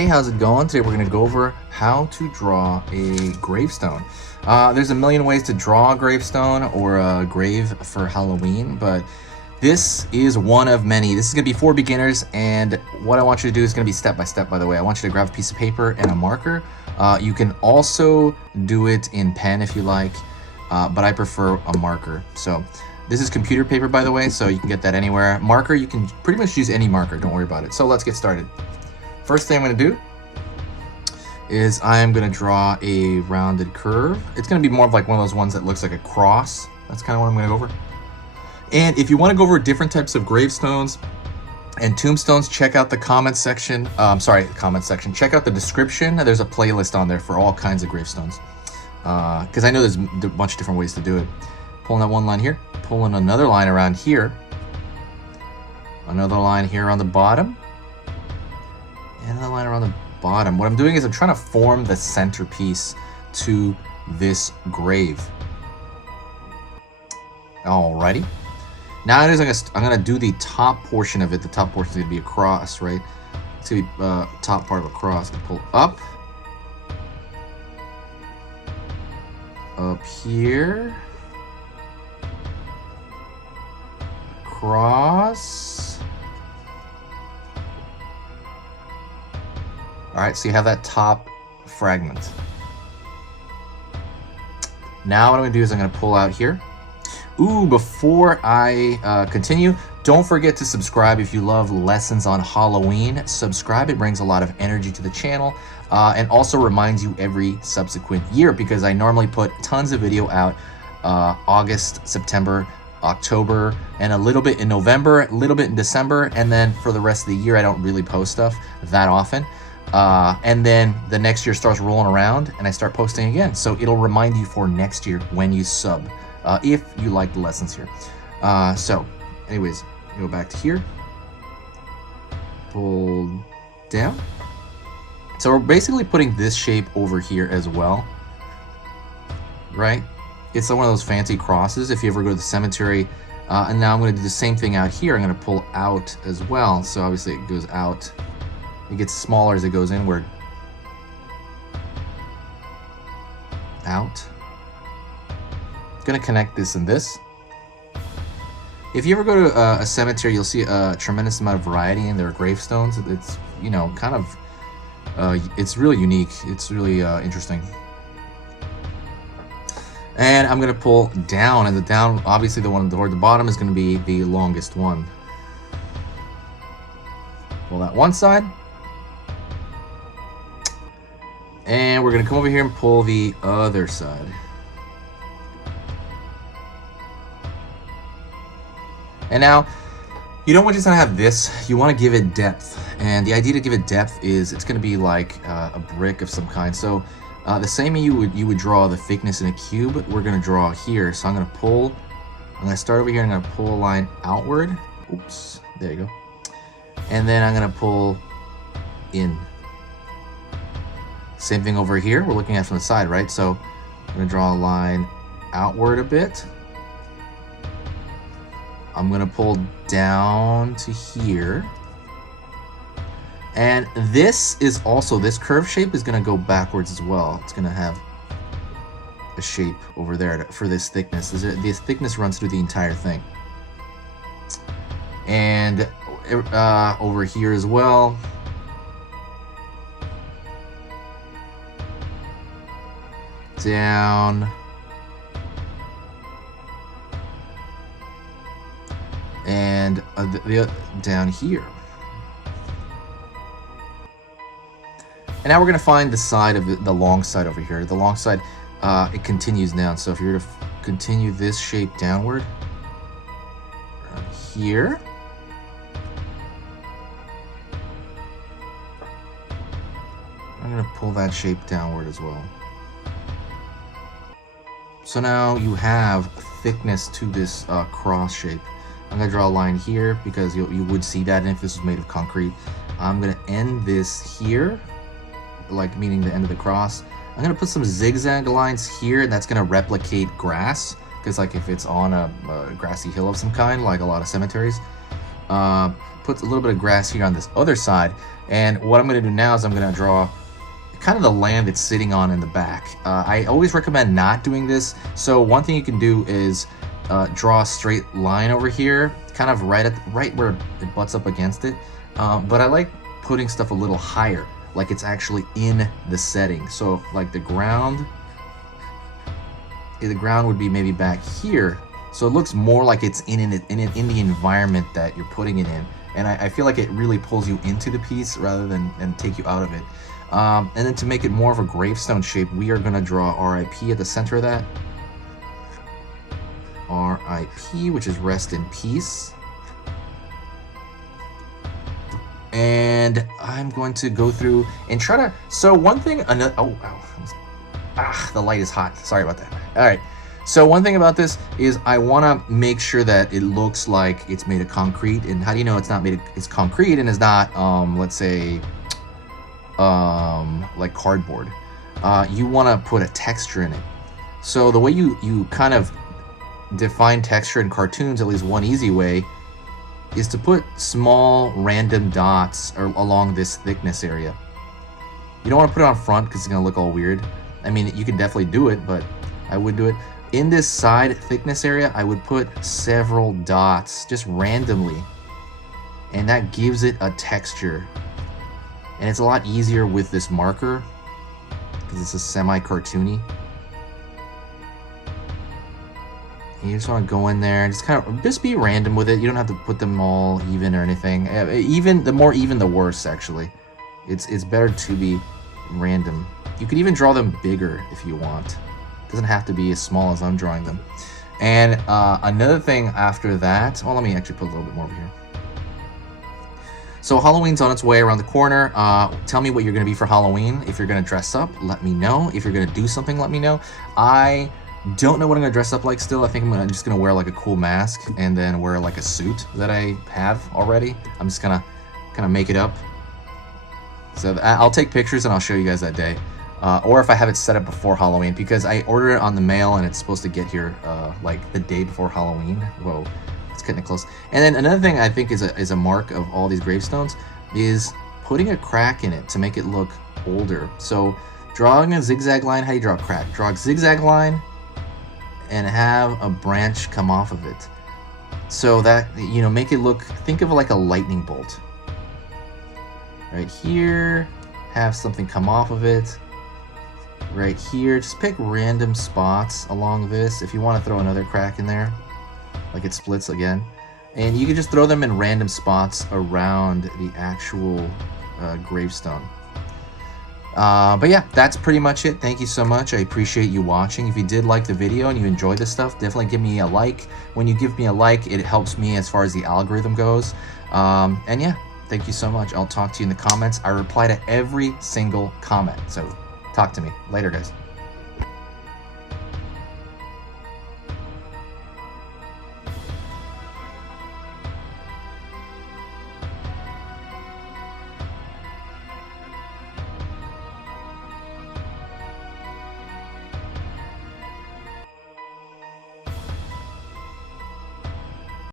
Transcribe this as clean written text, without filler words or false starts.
Hey, how's it going? Today we're going to go over how to draw a gravestone. There's a million ways to draw a gravestone or a grave for Halloween, but this is one of many. This is going to be for beginners, and what I want you to do is going to be step by step, by the way. I want you to grab a piece of paper and a marker. You can also do it in pen if you like, but I prefer a marker. So this is computer paper, by the way, so you can get that anywhere. Marker, you can pretty much use any marker. Don't worry about it. So let's get started. First thing I'm going to do is I'm going to draw a rounded curve. It's going to be more of like one of those ones that looks like a cross. That's kind of what I'm going to go over. And if you want to go over different types of gravestones and tombstones, check out the comment section. Check out the description. There's a playlist on there for all kinds of gravestones. Because I know there's a bunch of different ways to do it. Pulling that one line here, pulling another line around here, another line here on the bottom, and another line around the bottom. What I'm doing is I'm trying to form the centerpiece to this grave. Alrighty. Now I'm gonna do the top portion of it. The top portion is gonna be a cross, right? It's gonna be top part of a cross. Pull up here, across. All right, so you have that top fragment. Now what I'm gonna do is I'm gonna pull out here. Ooh, before I continue, don't forget to subscribe if you love lessons on Halloween. Subscribe, it brings a lot of energy to the channel, and also reminds you every subsequent year, because I normally put tons of video out August, September, October, and a little bit in November, a little bit in December, and then for the rest of the year I don't really post stuff that often. And then the next year starts rolling around and I start posting again. So it'll remind you for next year when you sub, if you like the lessons here. So anyways, go back to here, pull down. So we're basically putting this shape over here as well, right? It's one of those fancy crosses if you ever go to the cemetery. And now I'm going to do the same thing out here. I'm going to pull out as well. So obviously it goes out. It gets smaller as it goes inward. Out. Gonna connect this and this. If you ever go to a cemetery, you'll see a tremendous amount of variety in their gravestones. It's, you know, kind of, it's really unique. It's really interesting. And I'm gonna pull down, and the down, obviously the one toward the bottom is gonna be the longest one. Pull that one side. And we're gonna come over here and pull the other side. And now, you don't just want to have this, you want to give it depth. And the idea to give it depth is it's gonna be like a brick of some kind. So the same way you would draw the thickness in a cube, we're gonna draw here. So I'm gonna start over here and I'm gonna pull a line outward. Oops, there you go. And then I'm gonna pull in. Same thing over here, we're looking at it from the side, right? So I'm gonna draw a line outward a bit. I'm gonna pull down to here. And this is also, this curve shape is gonna go backwards as well. It's gonna have a shape over there for this thickness. This thickness runs through the entire thing. And over here as well. Down. And down here. And now we're going to find the side of the long side over here. The long side, it continues down. So if you were to continue this shape downward, around here. I'm going to pull that shape downward as well. So now you have thickness to this cross shape. I'm gonna draw a line here because you would see that if this was made of concrete. I'm gonna end this here, like meaning the end of the cross. I'm gonna put some zigzag lines here, and that's gonna replicate grass, because like if it's on a grassy hill of some kind, like a lot of cemeteries, put a little bit of grass here on this other side. And what I'm going to do now is I'm going to draw kind of the land it's sitting on in the back. I always recommend not doing this. So one thing you can do is draw a straight line over here, kind of right where it butts up against it. But I like putting stuff a little higher, like it's actually in the setting. So like the ground would be maybe back here. So it looks more like it's in the environment that you're putting it in. And I feel like it really pulls you into the piece rather than take you out of it. And then to make it more of a gravestone shape, we are going to draw RIP at the center of that. RIP, which is rest in peace. And I'm going to go through and try to... So one thing... the light is hot. Sorry about that. All right. So one thing about this is I want to make sure that it looks like it's made of concrete. And how do you know it's not made of... It's concrete and it's not, let's say... like cardboard. You want to put a texture in it. So the way you kind of define texture in cartoons, at least one easy way, is to put small random dots along this thickness area. You don't want to put it on front because it's going to look all weird. I mean, you can definitely do it, but I would do it. In this side thickness area, I would put several dots just randomly, and that gives it a texture. And it's a lot easier with this marker because it's a semi-cartoony. You just want to go in there and just be random with it. You don't have to put them all even or anything. Even the more even, the worse. Actually, it's better to be random. You could even draw them bigger if you want. It doesn't have to be as small as I'm drawing them. And another thing after that, well, let me actually put a little bit more over here. So Halloween's on its way around the corner. Tell me what you're going to be for Halloween. If you're going to dress up, let me know. If you're going to do something, let me know. I don't know what I'm going to dress up like still. I think I'm just going to wear like a cool mask and then wear like a suit that I have already. I'm just going to kind of make it up. So I'll take pictures and I'll show you guys that day. Or if I have it set up before Halloween, because I ordered it on the mail and it's supposed to get here like the day before Halloween. Whoa. It's getting close. And then another thing I think is a mark of all these gravestones is putting a crack in it to make it look older. So drawing a zigzag line, how do you draw a crack? Draw a zigzag line and have a branch come off of it. So that, you know, make it look, think of it like a lightning bolt. Right here, have something come off of it. Right here, just pick random spots along this. If you want to throw another crack in there, like it splits again, and you can just throw them in random spots around the actual gravestone. But yeah, that's pretty much it. Thank you so much. I appreciate you watching. If you did like the video and you enjoyed this stuff, definitely give me a like. When you give me a like, it helps me as far as the algorithm goes. And yeah, thank you so much. I'll talk to you in the comments. I reply to every single comment, so talk to me later, guys.